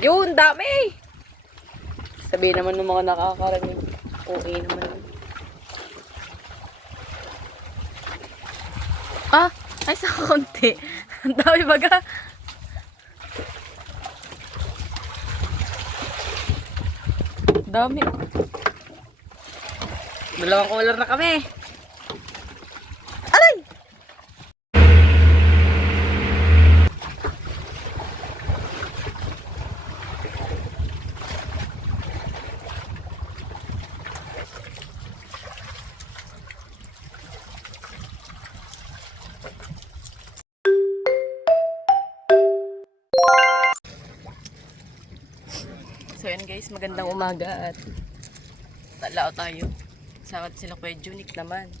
Yun, dami! Sabihin naman ng mga nakakarating. Okay naman. Ah! Ay, sa konti. Ang dami baga. Dami. Dalawang color na kami. Aray! So yun guys, magandang umaga at talao tayo. Kasama sila Kuya Junik naman.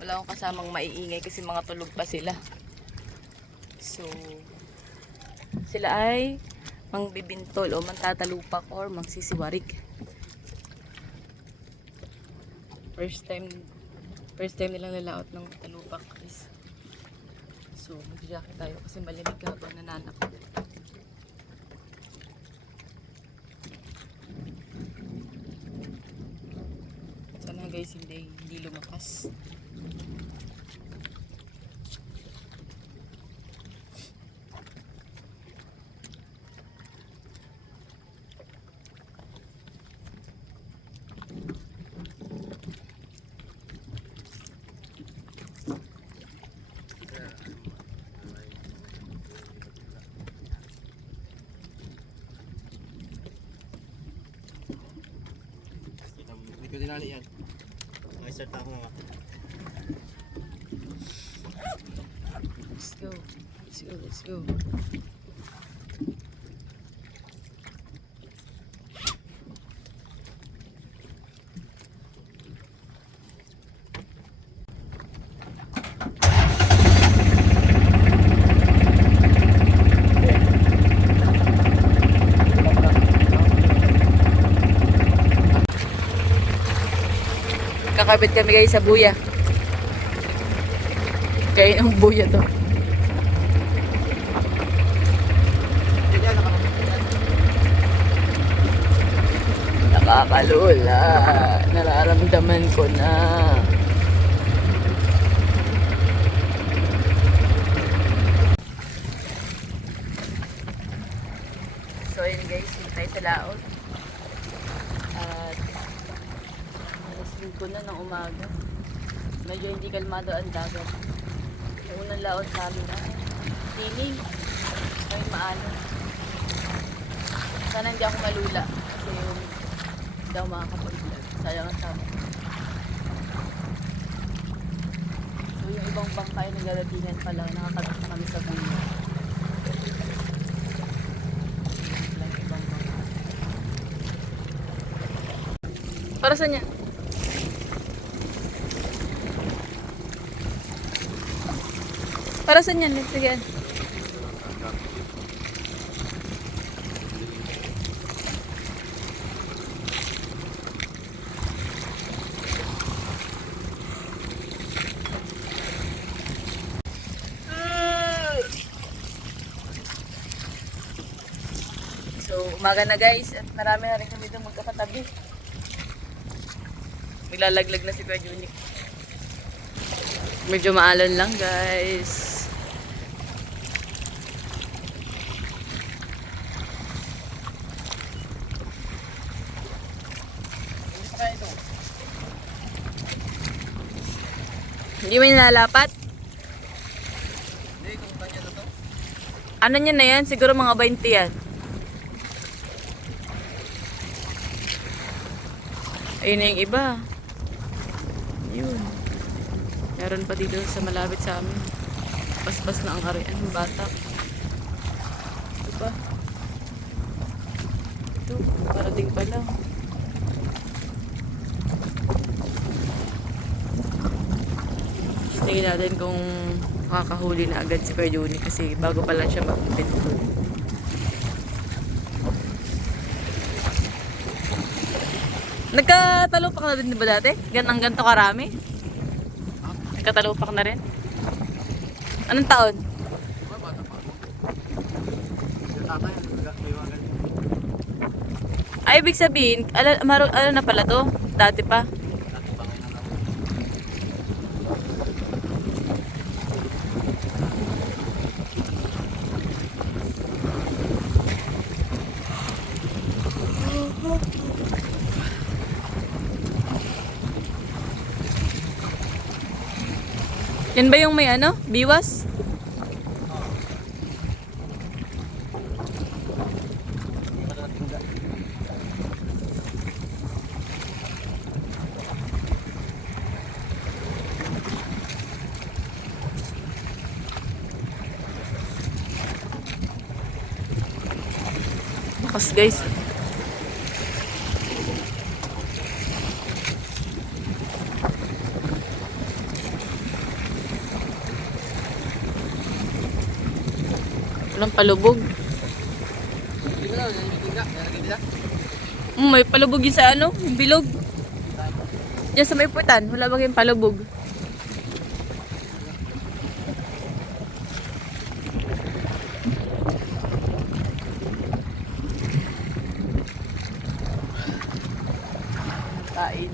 Wala akong kasamang maiingay kasi mga tulog pa sila. So, sila ay mangbibintol o mantatalupak or mangsisiwarik. First time nilang lalaot ng talupak guys. So, mag-jacket tayo kasi malamig habang nananak. Sana guys hindi lumakas. Hindi ko dinali yan. Start ako nga. Let's go. Let's go. Let's go. Kakabit kami guys sa buya. Kaya yung buya to. Nakakalula. Nararamdaman ko na. So yun guys, hindi tayo sa laot. At alas 5 na ng umaga. Medyo hindi kalmado ang dagat. Yung unang laot namin na tining. Ay maano. Sana hindi ako malula. Kasi hindi ako makakapag-vlog. Sayang ang sama. So yung ibang bangkay na garatingan pa lang. Nakakatakot kami sa buhay. Para saan yan? Para saan yan? Sige. So, umaga na guys at marami na rin kami itong magkakatabi. Naglalaglag na si Kuya Junik. Medyo maalon lang guys. Hindi mo nilalapat? Hindi, kung kanya na to. Ano niya na yan? Siguro mga 20 yan. Ayun na yung iba. Yun. Meron pa dito sa malapit sa amin. Paspas na ang arian ng batak. Ito pa. Ito. Parating pa lang. Tingin natin kung makakahuli na agad si Kuya Junik kasi bago pa lang siya mag-pinto. Nagkatalupak na din ba dati? Ganto karami? Nagkatalupak na rin? Anong taon? tatay. May mga ganito. Ay, ibig sabihin, ano na pala to? Dati pa. Dati pa ngayon lang. Yan ba yung may ano? Biwas? Hindi pa natingga. Bakas guys. Walang palubog. Hindi mo na, natingga. Nalagay nila. May palubog yun sa ano? Yung bilog. Diyan sa may putan. Wala ba kayong palubog? Kain.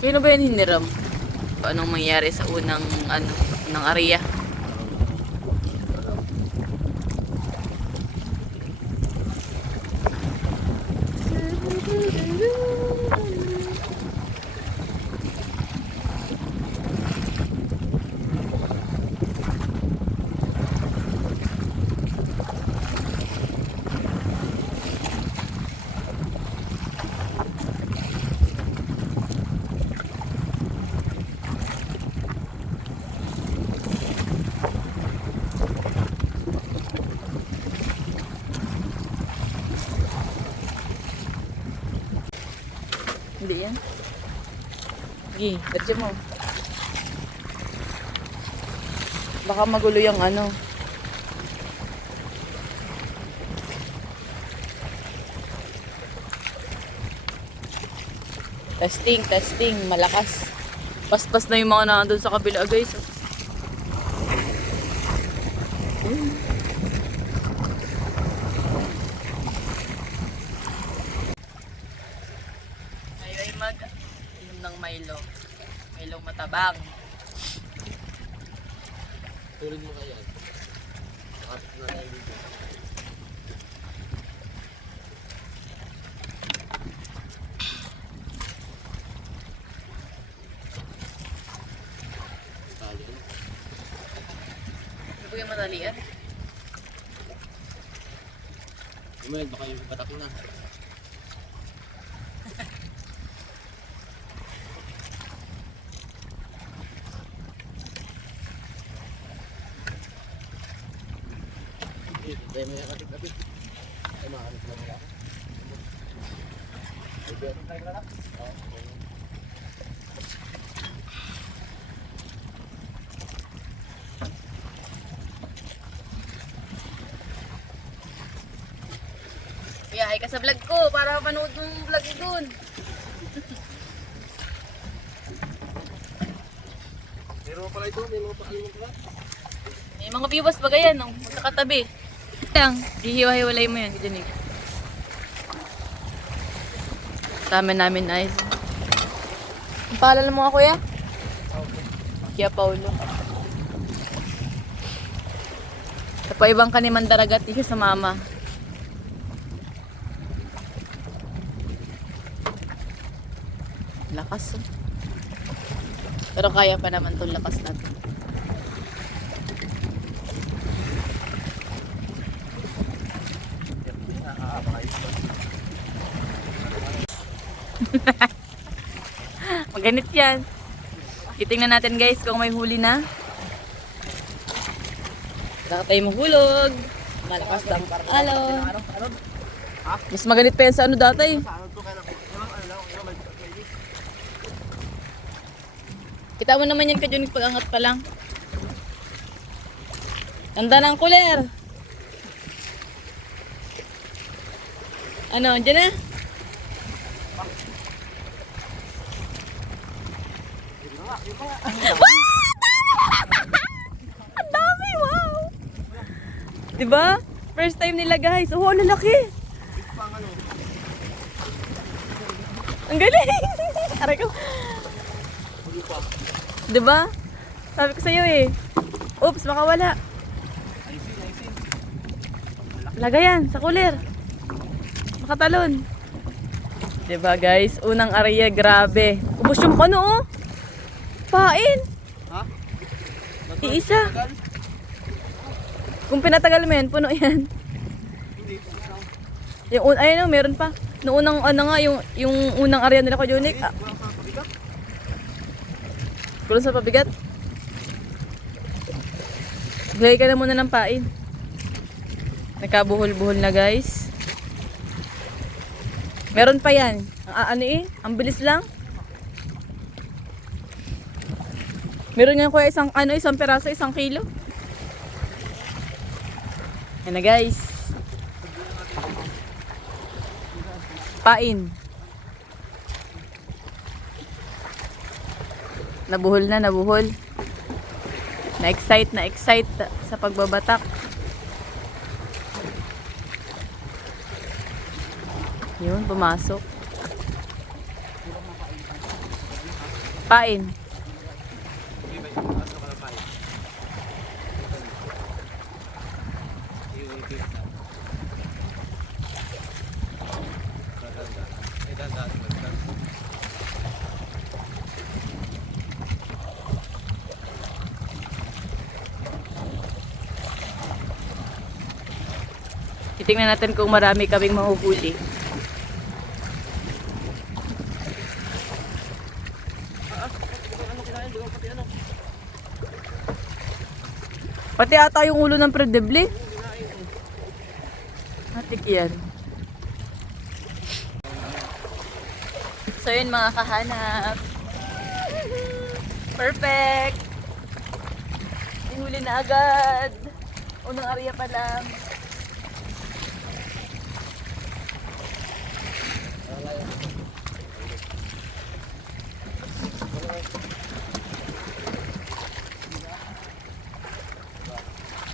Kaya ba yan hiniram? Anong mangyari sa unang area? Hindi yan. Gi, diretso mo. Baka magulo yung ano. Testing, testing. Malakas. Paspas na yung mga nandun sa kabila, guys. Tayo ay mag-inom ng Milo. Milong matabang. Tulid mo kaya. Nakapit na tayo dito. Tali ano? Ano ba yung madalian? Umayag baka yung batak na. Tayo may kapit-kapit. Ay makakamit na nila. Ay beto tayo na lang. Kaya ay ka sa vlog ko para mapanood ng vlog ko dun. Meron pala ito, may mga pakalimang pala. May mga viewers ba ganyan, no? Magkakatabi. Lang, hihiwa-hiwalay mo yan, diyan eh. Tama namin guys. Ang pangalan mo nga kuya? Kuya Paulo. Sa ibang kaniman daragat, isa sa mama. Lakas oh. Pero kaya pa naman itong lakas natin. Maganit yan. Titingnan natin guys kung may huli na. Baka tayo mahulog. Malakas lang. Hello. Mas maganit pa yan sa ano dati. Kita mo naman yan Kajunik pag angat pa lang. Tanda ng kuler. Ano, dyan na? Ang dami, wow! Diba? First time nila guys. Oh, ang lalaki. Ang galing. Aray ko. Diba? Sabi ko sa'yo eh. Oops, baka wala. Lagay yan sa cooler. Makatalon. Diba guys? Unang area, grabe. Ubus yung ano oh. Pain. Ha? Iisa. Kung pinatagal mo yan, puno yan. Yung ayun oh, meron pa. Noong unang ano nga, yung unang area nila ko Unique. Ah. Kulang sa pabigat. Lagay ka na muna ng pain. Nagkabuhol-buhol na guys. Meron pa yan. Ano eh? Ang bilis lang. Meron nga kuya isang peraso, 1 kilo. Yan na guys. Pain. Nabuhol na, nabuhol. Na-excite sa pagbabatak. Yun, pumasok. Pain. Titingnan natin kung marami kaming mahuhuli. Pati ata yung ulo ng predeble. Matik yan. So yun mga kahanap. Perfect! Ihuli na agad. Unang area pa lang.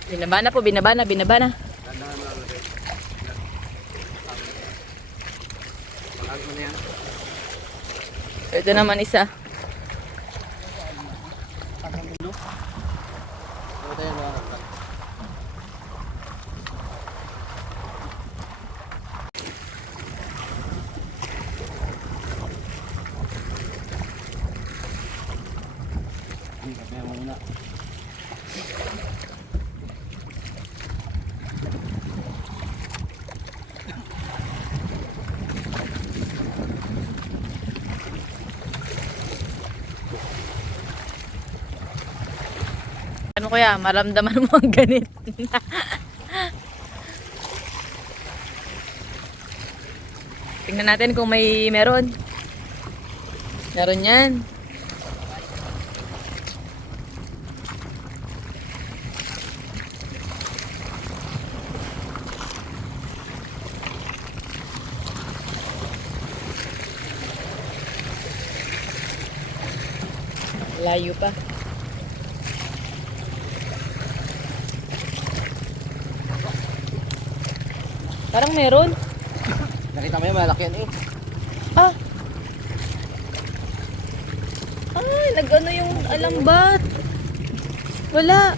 Binabana po, binabana. Ito naman isa. Ano kaya, maramdaman mo ang ganit. Tingnan natin kung meron. Meron yan. Layo pa. Parang meron. Nakita mo yan, malaki yan eh. Ah. Ay, nag-ano yung alambat. Wala.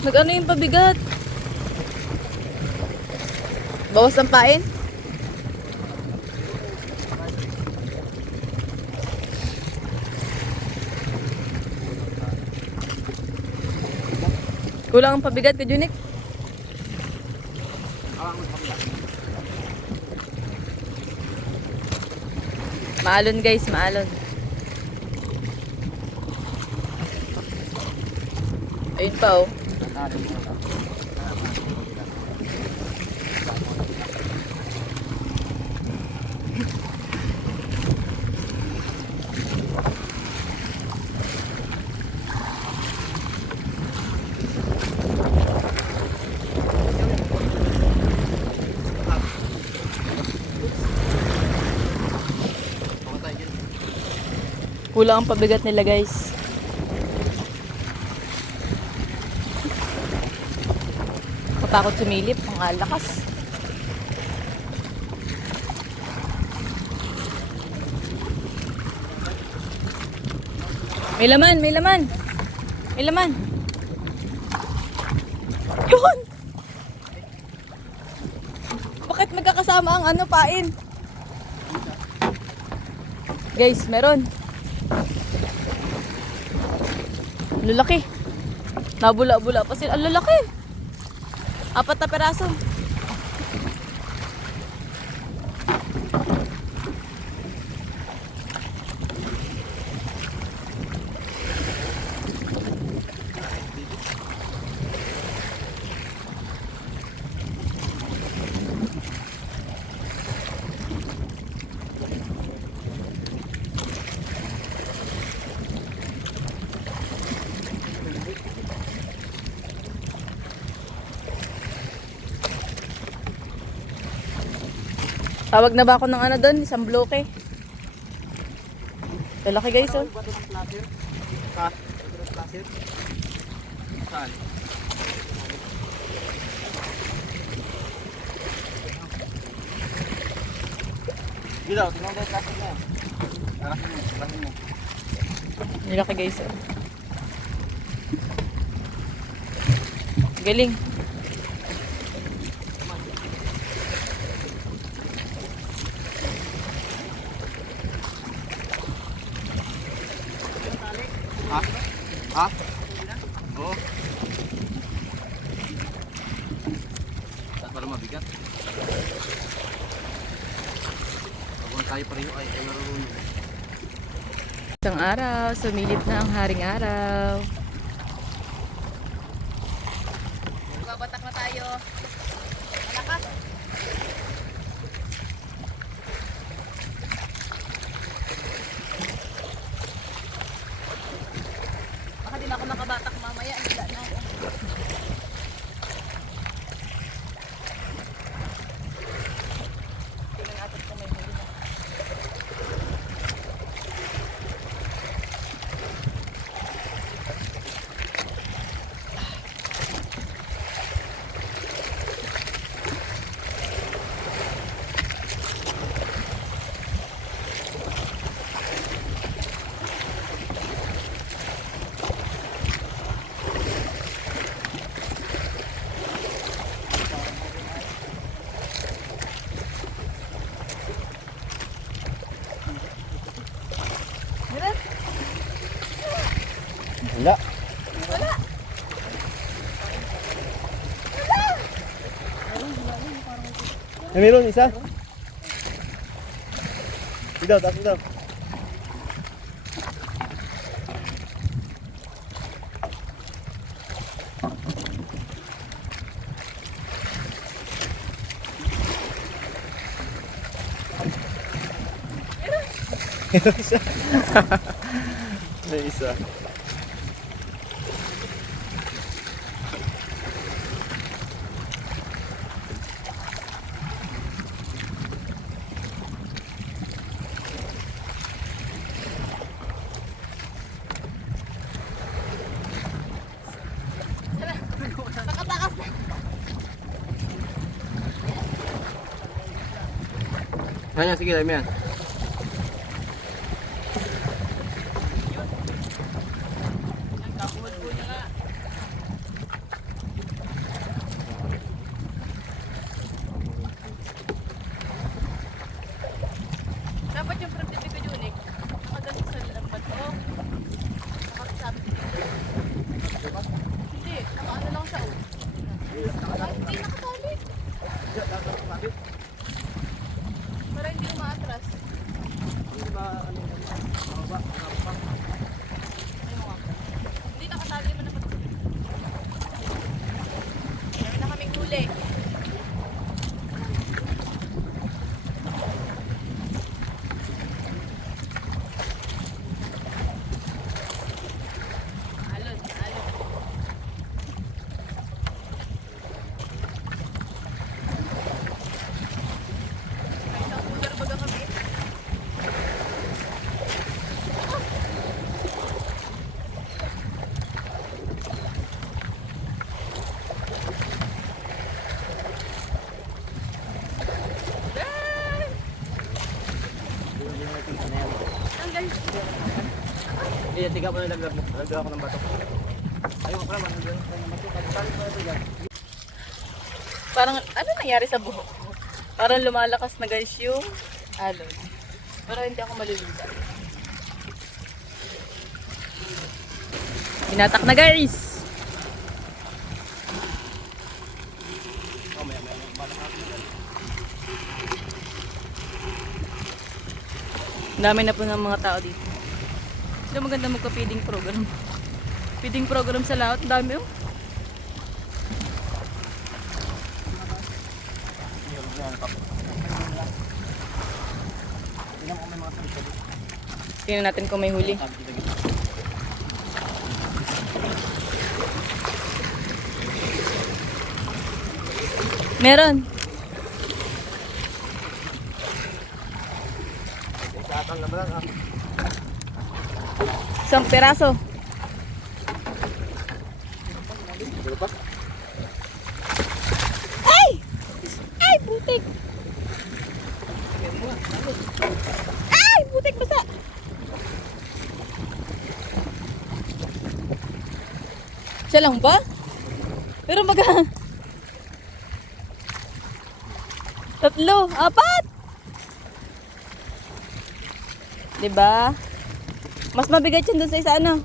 Nag-ano yung pabigat. Bawas ang pain. Kulang ang pabigat ka, Junik. Maalon guys, maalon. Ayun pa oh. Kulang ang pabigat nila guys. Katakot sumilip, ang lakas. May laman, may laman. May laman. Yun! Bakit magkakasama ang ano, pain? Guys, meron. Ang lalaki. Nabula-bula pa sila. Ang lalaki. 4 na peraso. Tawag na ba ako ng ano doon? Isang bloke. Lalaki guys oh. Bato ng placer. Ha? Bato ng placer. Saan? Dito, tingnan mo yung placer na yan. Tarasin mo, tarasin mo. Lalaki guys oh. Galing. Ha? Ha? Oo. Saan para mabigat? Pag tayo pareho ay marunong. Isang araw, sumilip na ang haring araw. Babatak na tayo. Malakas. Baka din ako nakabatak mamaya. Hila na ako. Tingnan natin kung may huli na. Meron? Wala. Wala. Eh, meron isa. Dito, taas dito. Meron isa. May isa. Nakatakas na. Ayan, sige, dami yan. Nagkakuhod-kuhod na nga. Dapat yung protective ko yun eh. Nakagalit sa lambat ko. Nakasabi ko. Hindi, nakaano lang siya oh. Ay, hindi nakatali. Para hindi umaatras. Hindi, tiga mo na laglag mo. Laglag ako ng bato. Ayun ko naman, laglag ako ng bato. Kali mo na ito yan. Parang, ano nangyari sa buhok ko? Parang lumalakas na guys yung alon. Pero hindi ako maluluda. Binatak na guys! Oh, may batak natin na. Ang dami na po ng mga tao dito. Ito maganda magka-feeding program. Feeding program sa lahat. Ang dami oh. Tingnan mo kung may mga sabi-sabi. Tingnan natin kung may huli. Meron. Isatan na ba lang, ah? Isang peraso. Dito pa? Ay! Ay, putik! Ay, putik basa! Siya lang ba? Pero tatlo, apat! Diba? Mas mabigat yun dun sa isa ano.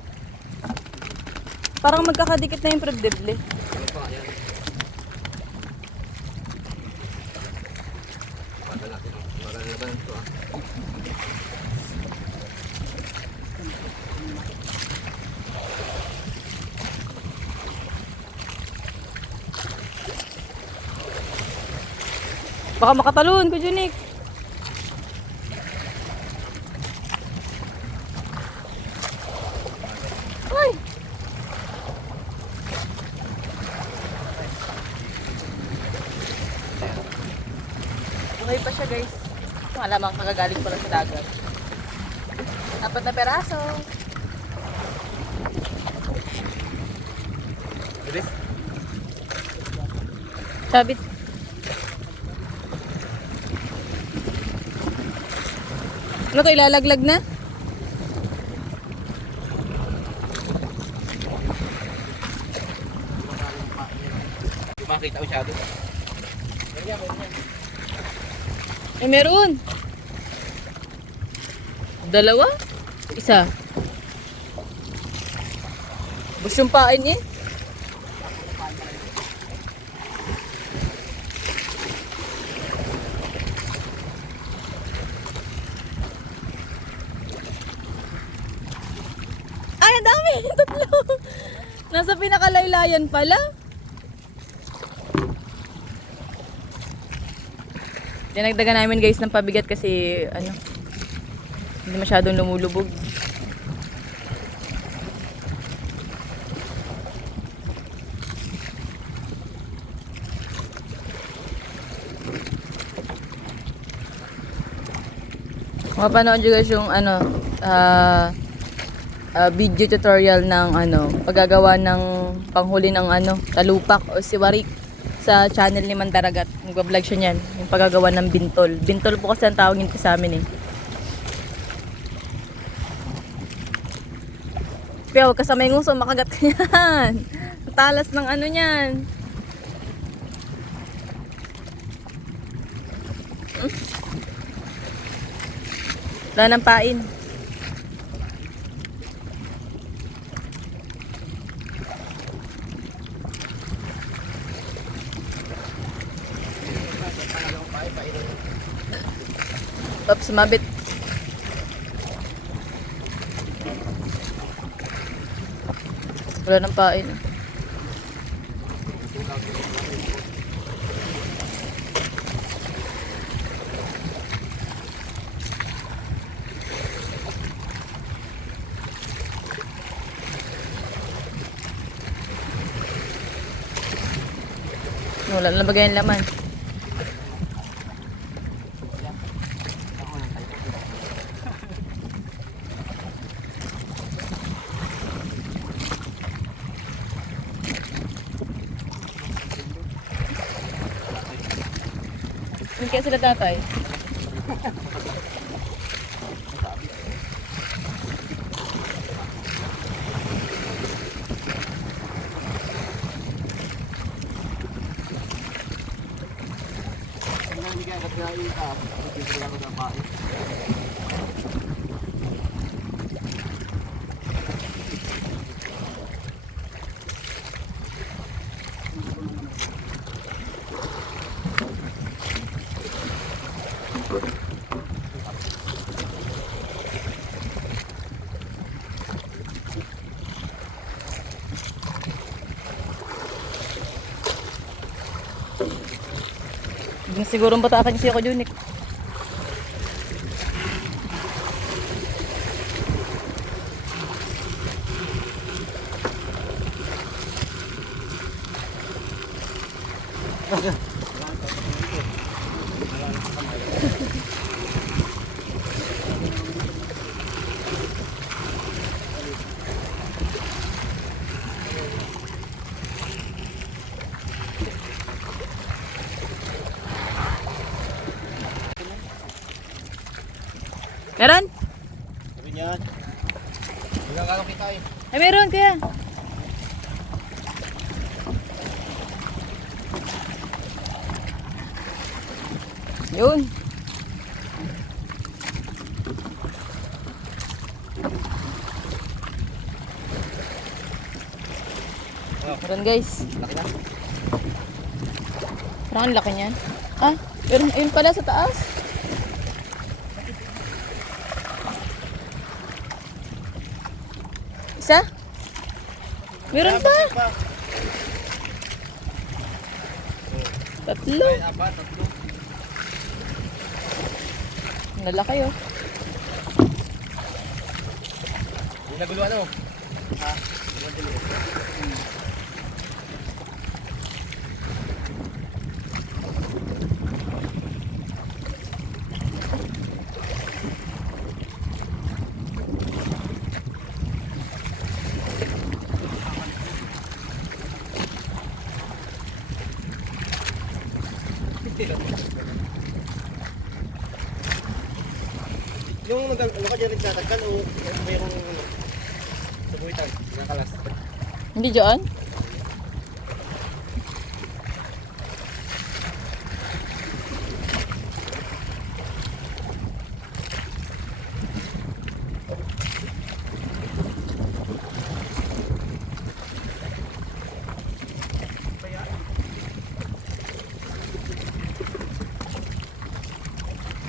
Parang magkakadikit na yung probable. Ano pa, yan. Padala natin, oh. Maralaban ito, ah. Baka makatalon, Kuya Nick. Ay! Buhay pa siya guys. Malamang kagagaling pa lang sa dagat. Apat na peraso. Bilis. Sabit. Ano to, ilalaglag na? Hindi makakita masyado. Ay, meron. Dalawa? Isa. Bus yung pain eh. Ay, ang dami! Tatlo! Nasa pinakalaylayan pala. Dinagdagan namin guys ng pabigat kasi ano, hindi masyadong lumulubog. Mapanood nyo guys yung ano, video tutorial ng ano, paggagawa ng panghuli ng ano, talupak o siwarik sa channel ni Mandaragat. Nag-vlog siya niyan, yung paggagawa ng bintol. Bintol po kasi ang tawag nito sa amin eh. Pero huwag kasama yung nguso, makagat ka yan. Ang talas ng ano niyan. Wala nang pain. Oops, sumabit. Wala nang pain. Wala na bagay yung laman. Hindi kaya sila tatay. itaas. Dito lang ako sa pae. Hindi na siguro batakan si ako Junik. Meron? Sabi niyan. Hanggang kalong kita eh. Ay, meron kaya. Yun. Meron guys. Laki na. Parang ang laki niyan. Ah, meron, ayun pala sa taas. Isa? Meron pa. Tatlo. Ay, apat, tatlo. Nalaki oh. Hindi naguluan ano? Ha? Yung ano ka dyan nagtatagkan o mayroong sabuitan, nakalas. Hindi dyan?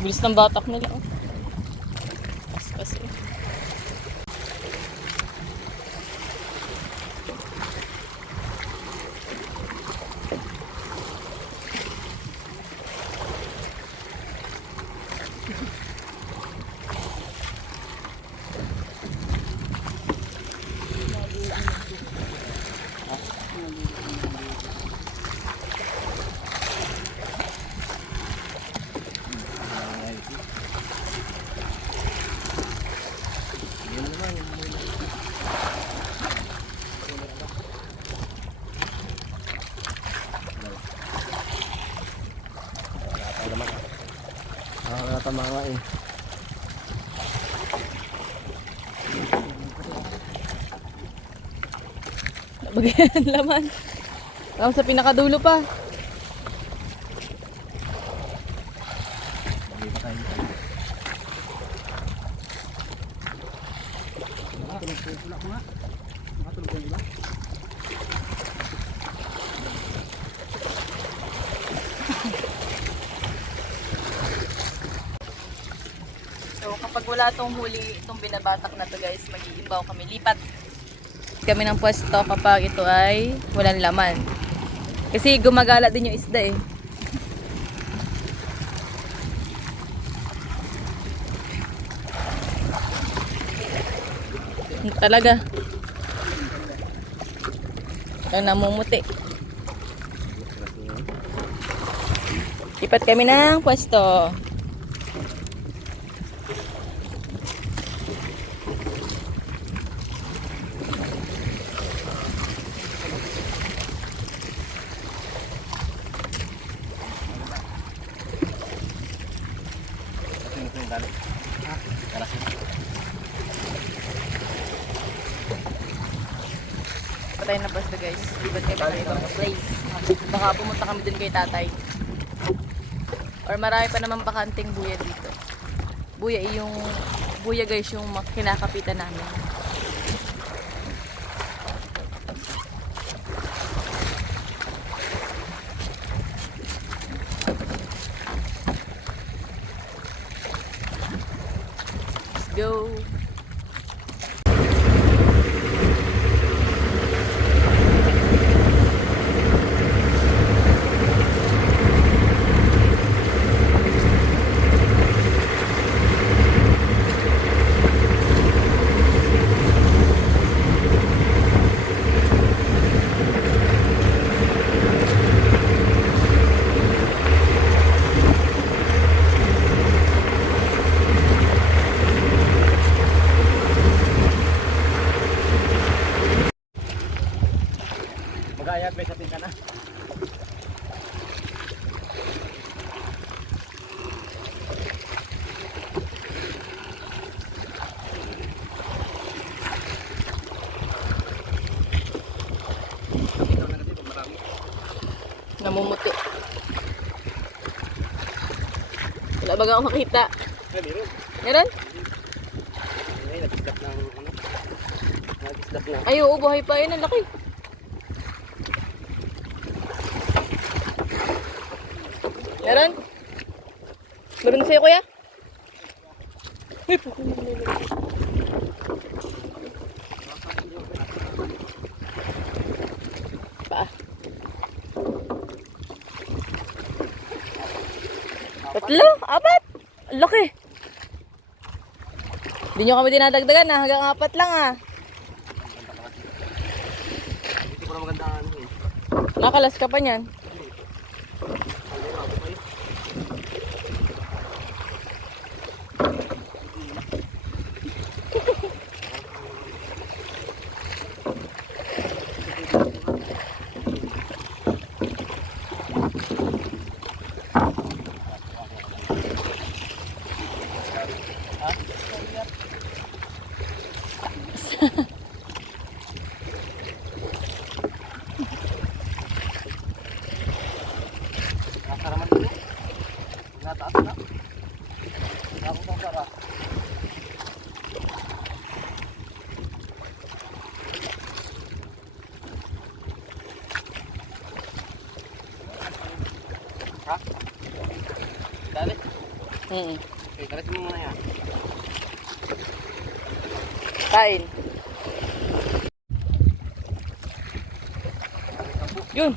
Bilis ng batak nila oh. Kasi Tama nga eh. Bagayan laman. Parang sa pinakadulo pa. So kapag wala tong huli, itong binabatak na to guys, mag-iimbaw kami. Lipat kami ng pwesto kapag ito ay walang laman. Kasi gumagala din yung isda eh. Talaga. Ang namumuti. Lipat kami ng pwesto. Patay na basta guys. Lipat kami sa ibang place. Baka pumunta kami dun kay tatay. Or marami pa naman bakanting buya dito. Buya guys yung kinakapitan namin. Let's go. Mag-ayat, may satin ka na. Dito na dito, marami. Namumuti. Wala baga ako makita. Ay, meron. Meron? Ay, nag-stop ng ano. Nag-stop na. Ay, oo, buhay pa yun. Ang laki. Meron? Meron na sa'yo, kuya? Uy, paa. Tatlo? Apat? Ang laki. Hindi nyo kami dinadagdagan ha. Hanggang apat lang ha. Dito ko na magandaan eh. Nakalas ka pa niyan. Nakasaraman dito. Nataas na. Nakakot ang sara. Ha? Dali. Okay, kalit mo muna yan. Kain. Yun.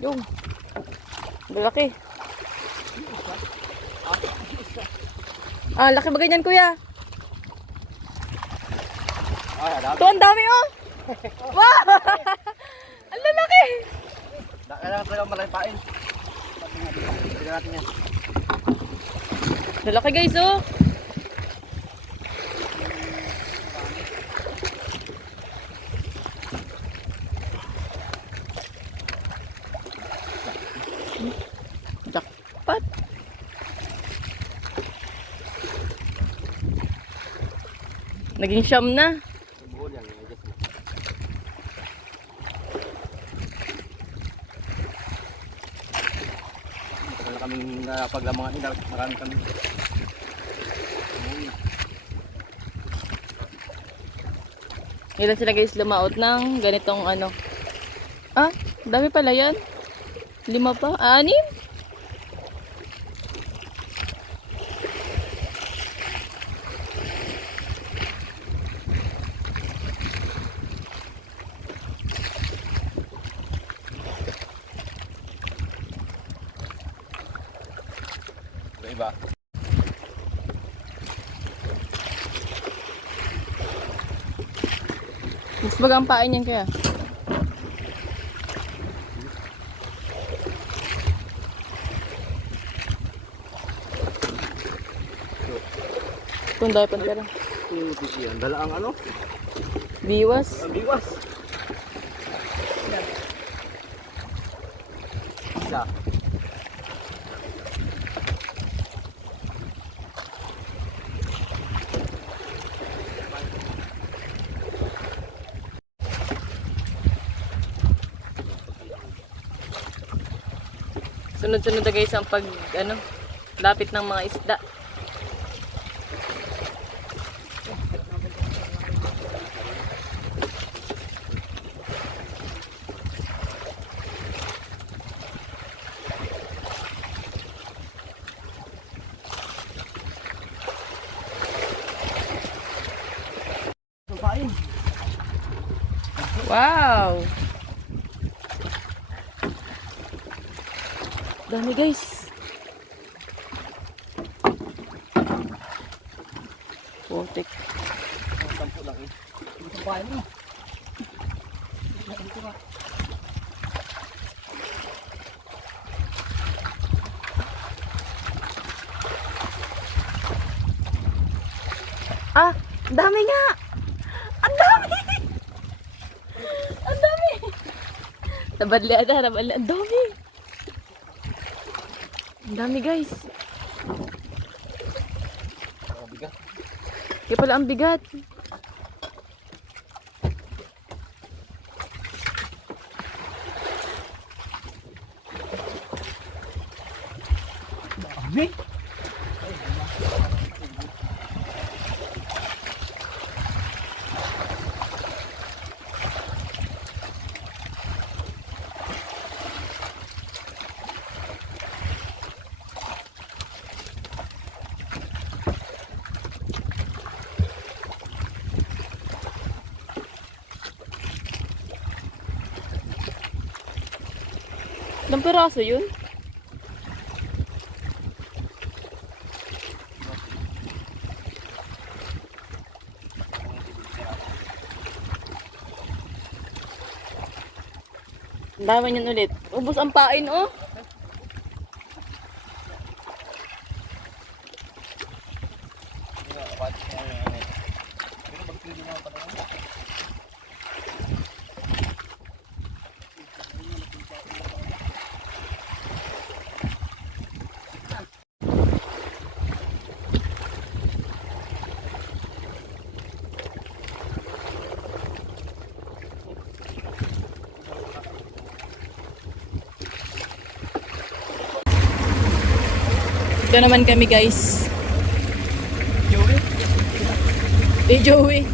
Yung. Laki. Ah, laki ba ganyan, kuya? Ay, adami. Ito, ang dami, oh! Wow! Ang lalaki! Kailangan talaga malampain. Tignan natin yan. Lalaki, guys, oh! Jackpot! Naging siyam na. Buhol yan. Tagal na kaming paglamangan nila. Marami kami. Ilan sila guys lumaot ng ganitong ano. Ah, dami pala yan. 5 pa? 6? Iba. Mas bagang pain yan kaya. Kung dahil pa pera. Yan. Dala ang ano? Biwas. Ang biwas. Isa. Sunod-sunod na guys ang pag, lapit ng mga isda. Sumpain. Wow! Dami guys. Putik. Sampu lang eh. Sumpain mo. Dito ka. Ah! Ang dami nga! Ang dami! Ang dami! Nabadli ada, nabadli. Ang dami! Ang dami guys. Oh, bigat. Kaya pala ang bigat. Dami. Ilang piraso yun? Ang dami niyan ulit. Ubus ang pain, oh. Ito naman kami guys. Joey. Joey.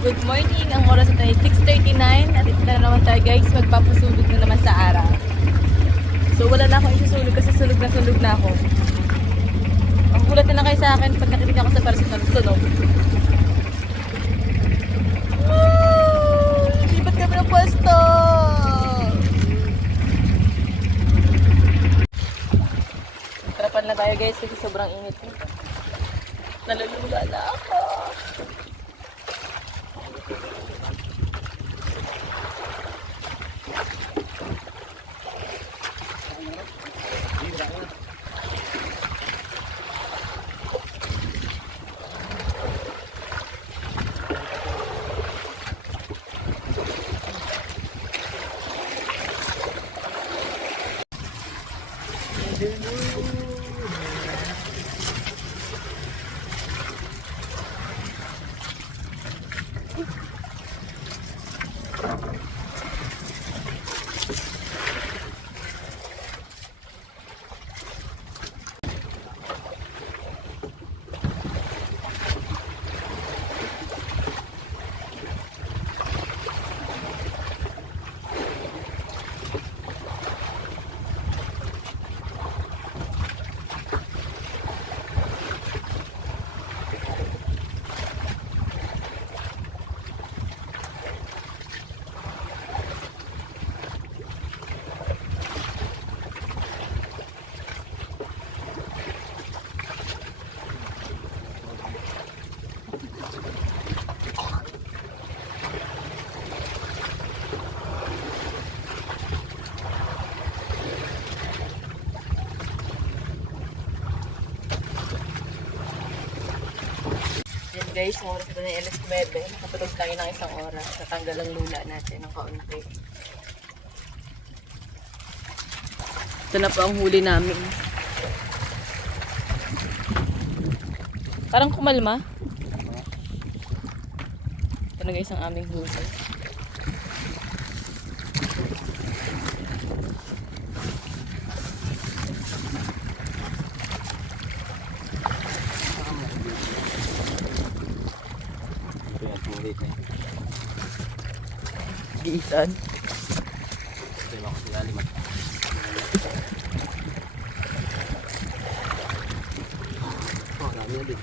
Good morning! Ang oras ito ay 6:39 at ito na naman tayo guys, magpapasulog na naman sa araw. So wala na akong isusulog kasi sulog na ako. Ang gulat na lang kayo sa akin pag nakinig ako sa personal sunog. Lipat kami ng pwesto! Tarapan na tayo guys kasi sobrang init. Nalulula na ako. Guys, oras ito na yung alas 9. Nakatulog tayo ng isang oras. Natanggal ang lula natin ng kaunti. Ito na po ang huli namin. Parang kumalma. Ito na guys ang aming huli. Ito yan, tumulit na yun. Giisan. Ito yung ako silalim at oh, dami na din.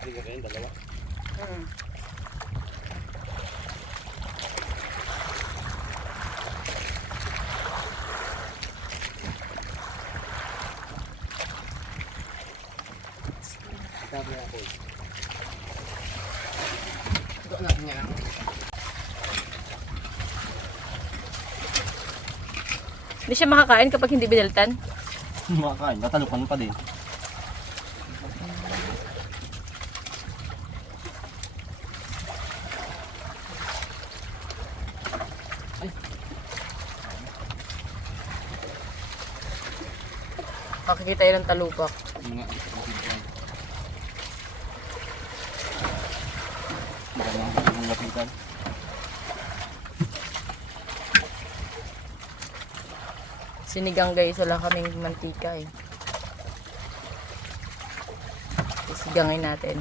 Hindi ka kayo, dalawa. Sabi ako. Ito anak niya. Hindi siya makakain kapag hindi binaltan. Makakain, natalukan pa din. Makikita yun ng talupak. Mga baka mga lapitan. Sinigang guys, wala kaming mantika eh. Sisigangin natin.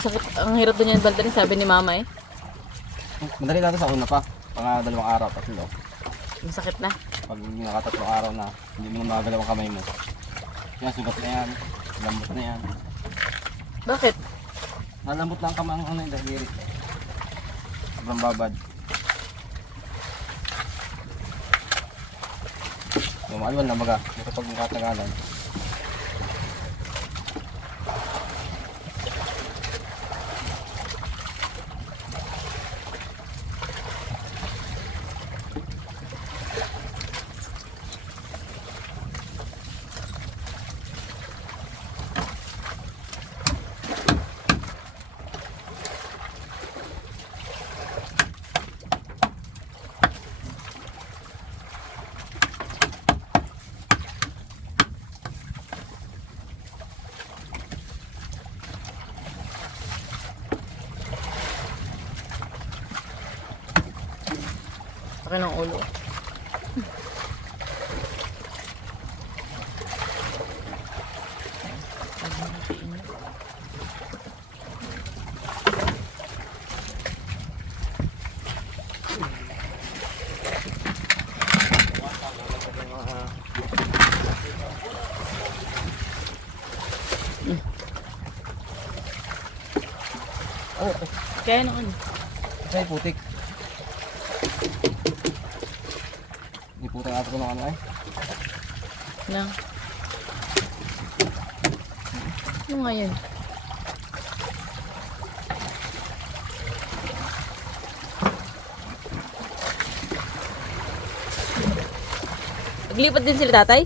Masakit, ang hirap din yan baldarin, sabi ni mama eh. Madali natin sa una pa. Pang 2 araw, 3. Masakit na. Pag nakatatlong araw na, hindi mo na magalaw ang kamay mo. Yan, sugat na yan. Lambot na yan. Bakit? Nalambot lang kamay ang ano yung daliri. Sobrang babad. Lumaan na baga. Ito pag nakatagalan. Akin ang ulo. Oh, Kaya ano ano? ay putik. Iputin natin ko ng ano eh. Na. Ano nga yan? Naglipat din sila tatay?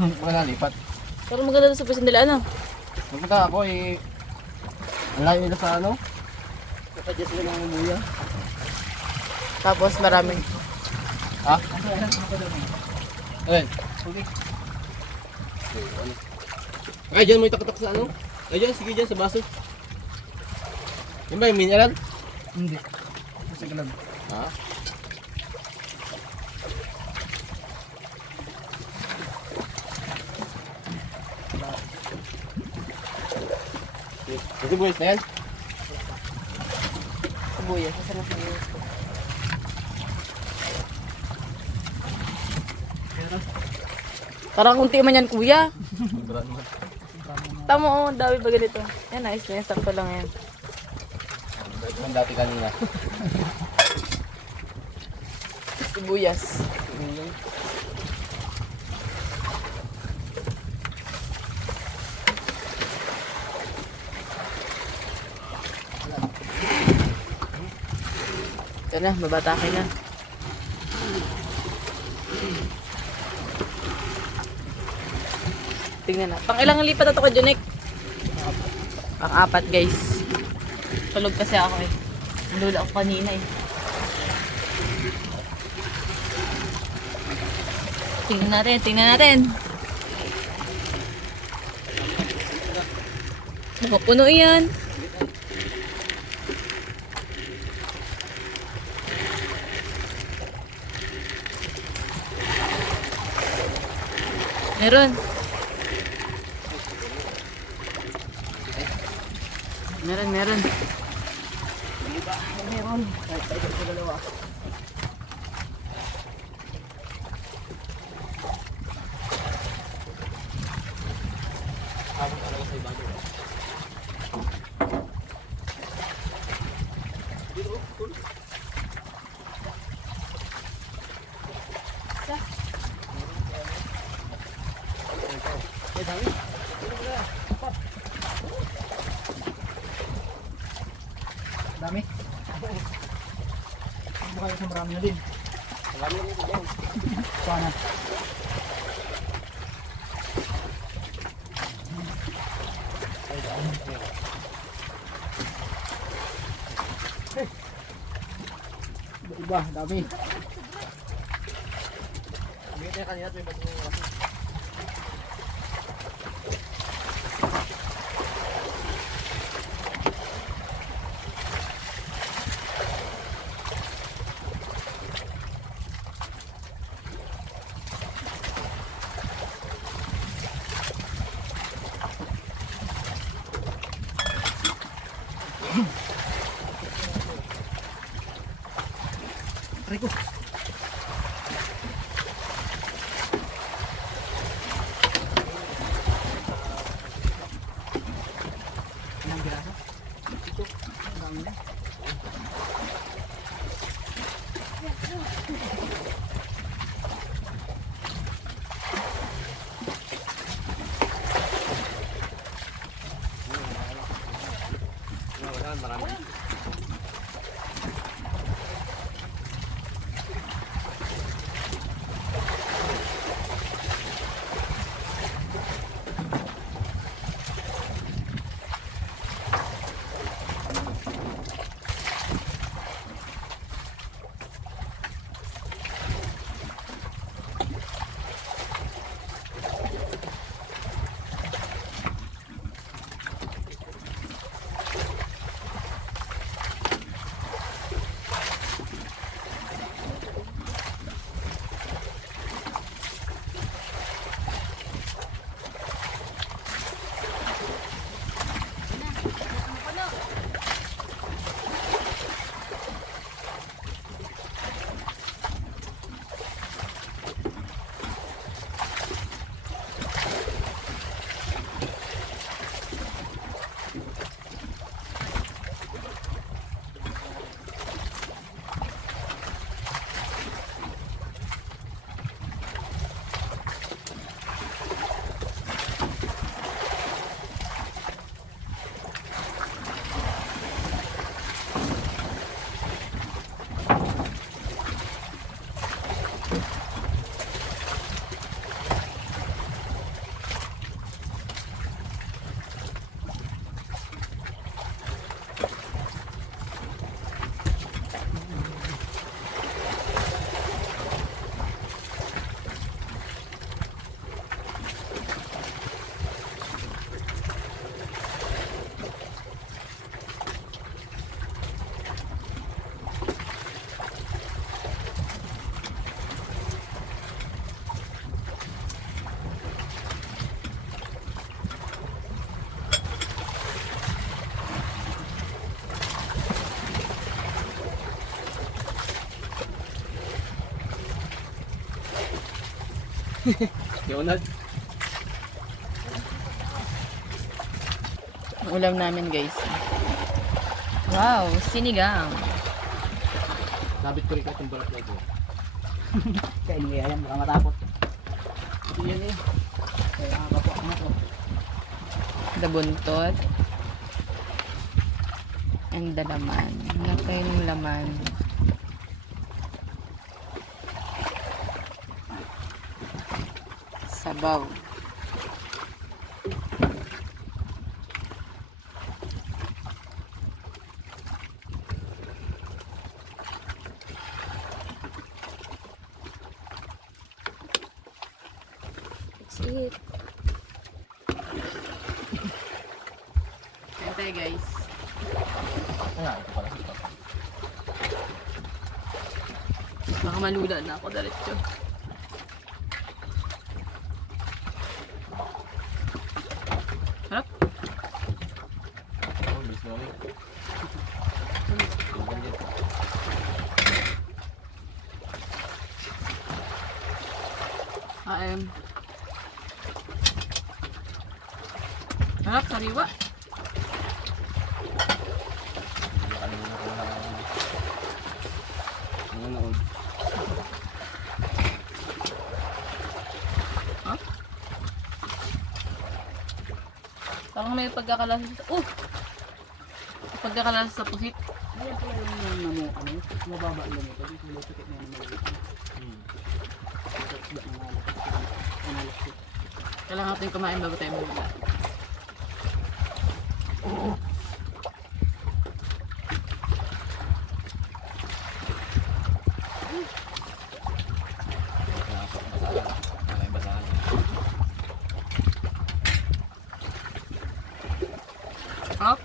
Baka nalipat. Pero maganda doon sa pasin nila ano? Nagpunta ako eh. Ang layo nila sa ano. Nakadya sila ng umuya. Tapos maraming. Ha? Ayun. Ay, dyan mo itakotak sa ano? Ay, dyan. Sige dyan sa baso. Yan ba yung mineral? Hindi. Kasi kalag. Ha? Ito boys na yan? Sibuyas. Saan ang sibuyas ko? Parang kunti man yan kuya. Sobra naman. Tamo, oh, ang dami ba ganito? Yan, nice na yan. Sakto lang yan. Ito man dati kanina. Sibuyas. Ito na, babatake na. Tingnan na. Pang ilang lipat na ito ka, Junik? Pang-apat, guys. Tulog kasi ako eh. Nalula ako kanina eh. Tingnan natin, tingnan natin. Puno yan. Meron. Meron. Meron. Dami. Baka sa marami na din. Marami na dito dyan. Sana. Iba, dami. Bigyan tayo kanina at may bato ng malaki. Rico. Ilang piraso? Ito. Ang dami na. Wala, marami. Yonad. Ulam namin guys. Wow, sinigang. Nabit ko rin ka itong balat na ito. Kaya hindi alam, baka matapot. Hindi yan eh. Kaya nakakapok na to. The buntot. And the laman. Laki ng laman. Sabaw. That's it. Kain tayo guys. Nga, ito pala ito. Baka malula na ako diretso. Harap. Oh, bis na ulit. Ganyan. Harap, sariwa. Nakalimutan ko na nanonood. Parang may pagkakalasa sa... Pagkakalasa sa pusit. Ayan pala yung mababa lang ito. Dito may tikit na yung maliit. Isda ng malaki. Kailangan natin kumain bago tayo magula. Hop.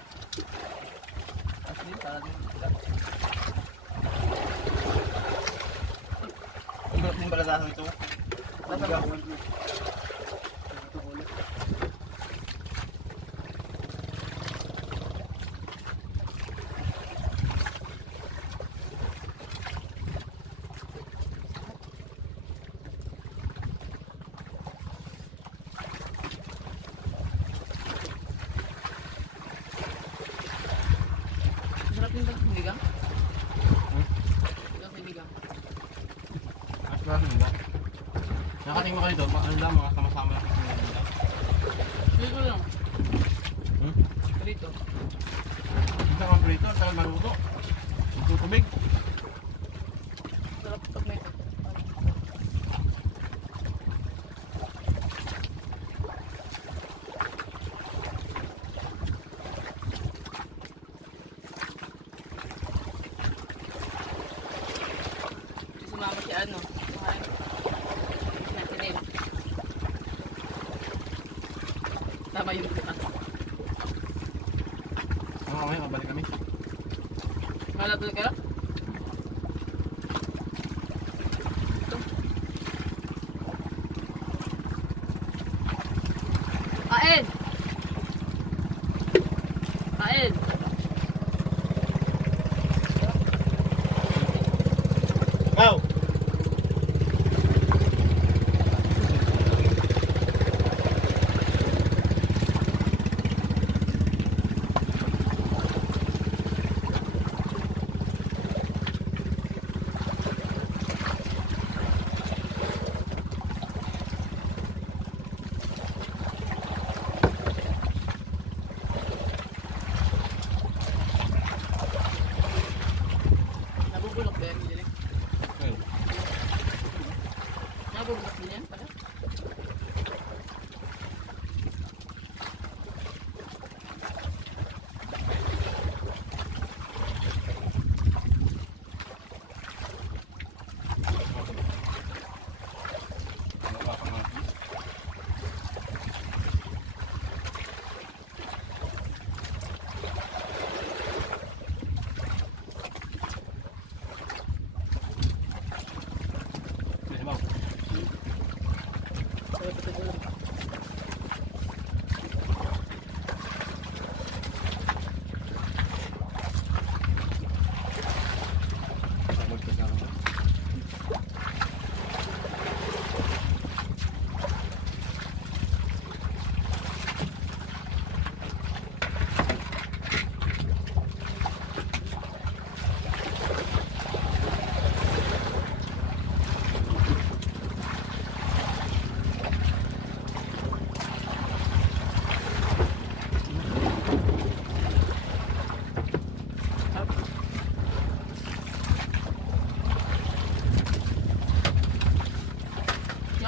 Ang balat ng baladahan ito. Sarap din ba sinigang? Sinigang. Mas marami ba? Nakating mo kayo doon, ano lang mga sama-sama lang kasi nila. Dito lang. Dito. Isa kang prito, tagal maruto. Tutubig. Sarap pag may... Sumama si ano. Natin din. Tama yung bukas. Mamaya, mabalik kami. Malapit ka? Kain! Kain! Go!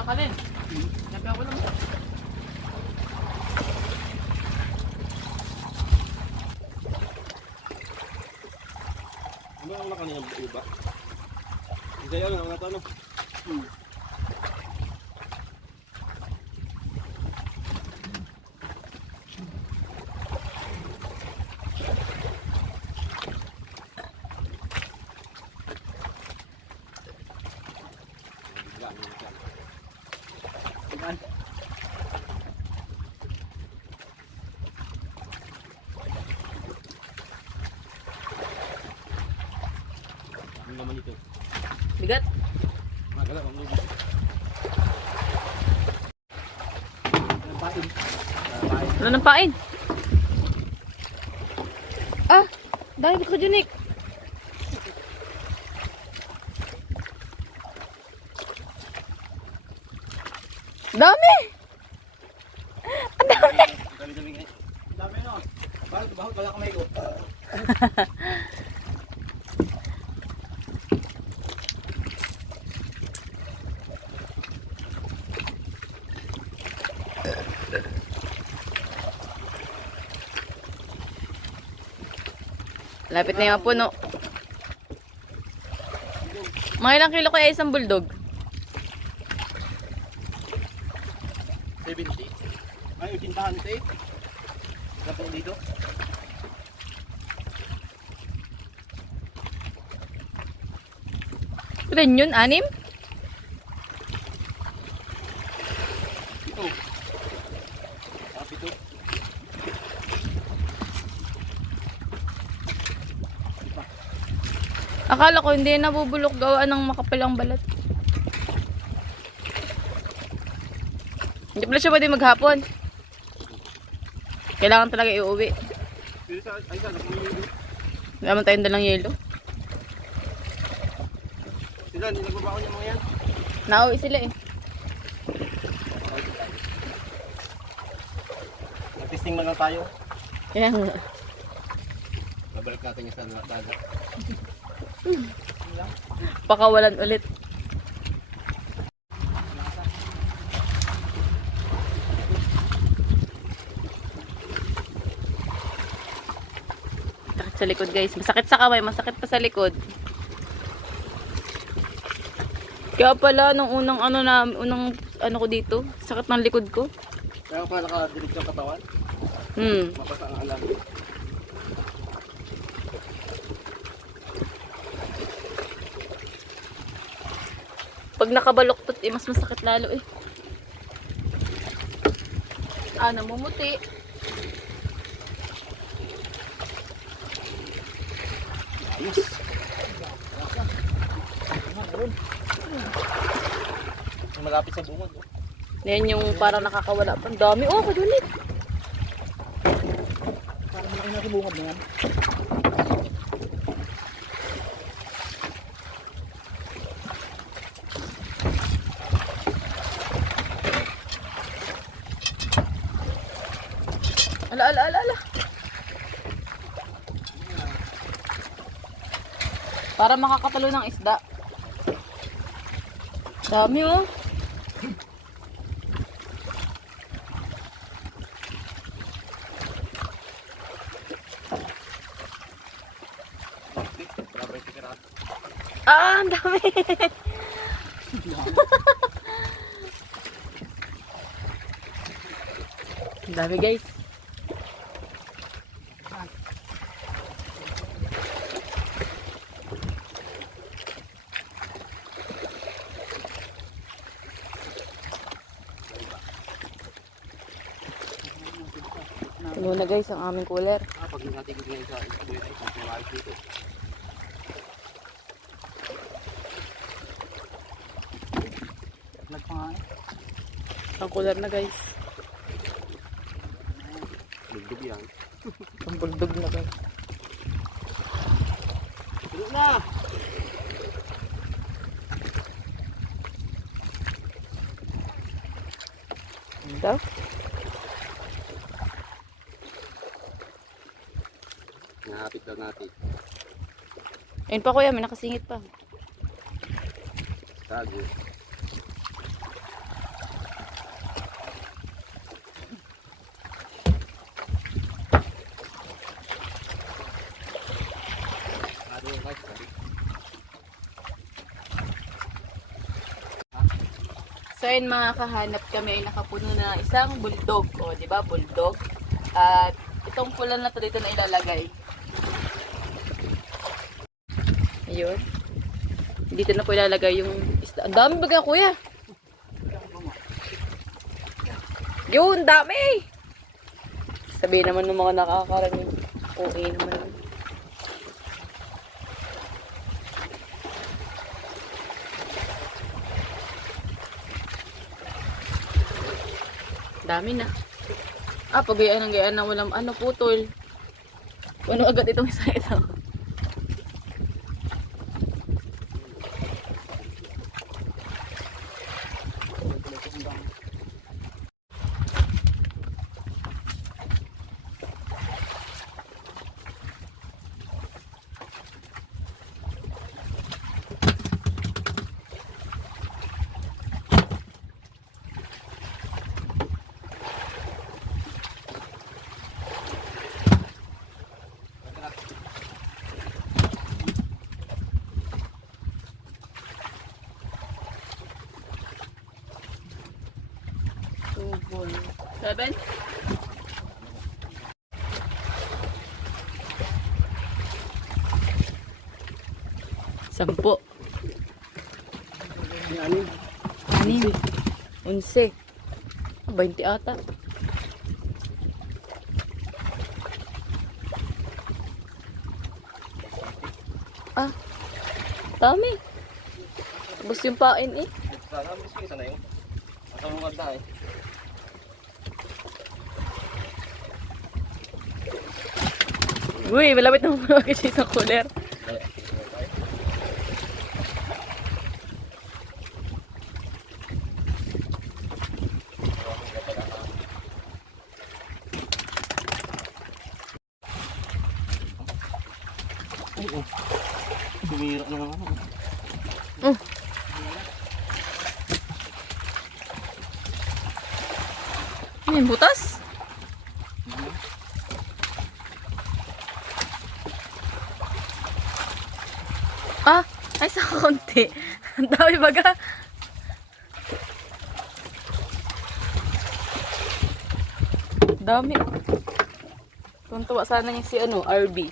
Kalin. Nagawa ko naman. Ano ang nakanina ng iba? Hindi yan, ano na ano? Yan. Ano naman ito? Bigat. Magala, mamuli. Pain. Ano nang pain? Ah, dahil ko dyan, Nick. Dami! Dami-dami ngayon. Dami no. Bakit bahot wala kamay ko? Lapit na yung puno. Mga ilang kilo kaya isang bulldog? 70. Ay, utintahan ito eh. Kapag dito. Ilan yun? 6? Ito. Tapos ito. Akala ko hindi nabubulok gawa ng makapalang balat. Hindi pala siya pwede maghapon. Kailangan talaga iuwi. Pero sa ay sa nakumili. Wala man tayong dalang yelo. Sila, hindi nagbabaon yung mga yan. Nauwi sila eh. Nag-testing man lang tayo. Kaya nga. Babalik natin yung sa dagat. Pakawalan ulit. Sakit sa likod guys. Masakit sa kamay, masakit pa sa likod. Kaya pala nung unang ano ko dito, sakit ng likod ko. Kaya pa nakadilig yung katawan. Mapasa ang alam. Pag nakabaloktot mas masakit lalo eh. Namumuti. Ayos. Malapit sa bungod. Oh. Yan yung parang nakakawala pa. Ang dami. Oh, kadulit. Parang malaki na subungad na yan. Ala. Para makakatalo ng isda. Dami oh. Ang dami. Ang dami guys. Puno na guys ang aming cooler. Pag natigil ngayon sa isbuhay ay isang kumakas dito. Nagpangain. Ang cooler na guys. Dugdug yan. Ang bulldog na guys. Tulo na! Ito. Nahapit daw natin. Ayun pa kuya, may nakasingit pa. Tago. So ayun mga kahanap, kami ay nakapuno na ng isang bulldog. O, di ba? Bulldog. At itong pula na to dito na ilalagay. Ayun. Dito na po ilalagay yung isda. Ang dami baga kuya. Yun, dami! Sabihin naman ng mga nakakarating. Okay naman. Dami na. Pagayaan na walang putol. Ano agad itong isa ito? Seven? Sampo. Anim. Anim. 11. 20 ata. Dami. Bus yung pain eh. Sana, sige, sana yun. Masalungad na eh. Uy, malapit na mga kasi sa cooler. Sumira na naman. Ano yung butas? Ay sa konti. Ang dami baga. Dami. Tuntua sana niya si RB.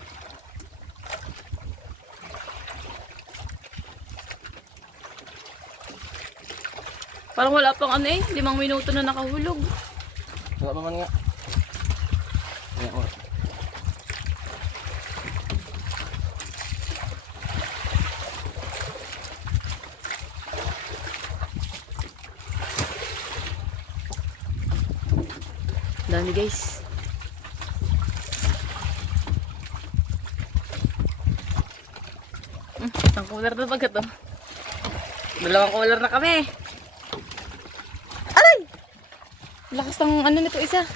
Parang wala pang 5 minuto na nakahulog. Wala pa man nga. Ayan, oras. Dami guys. Isang cooler na baga to. Dalawang cooler na kami. Aray! Lakas ng nito isa.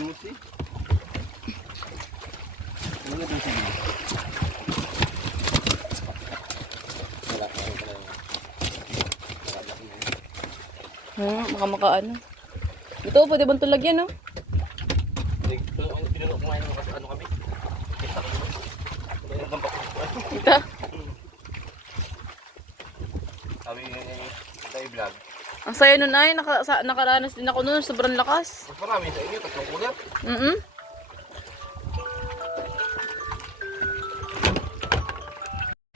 Juicy. Ano nga juicy? Baka makaano. Ito, pwede bang tulagyan, no? Pinunok ko ngayon kasi ano kami. Ito. Sabi nga sa i-vlog. Ang saya nun ay, nakaranas din ako nun, sobrang lakas. Mas marami sa inyo, 3 cooler.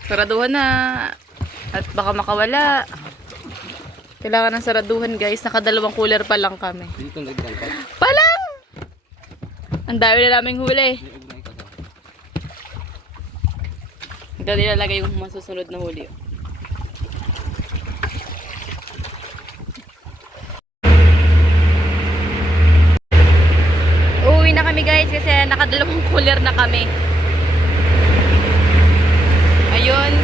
Saraduhan na. At baka makawala. Kailangan ng saraduhan guys. Nakadalawang cooler pa lang kami. Dito nagdan pa. Palang! Ang dami na naming huli. Ito nilalagay yung masusunod na huli. Uuwi na kami guys kasi nakadalawang cooler na kami. Ayun.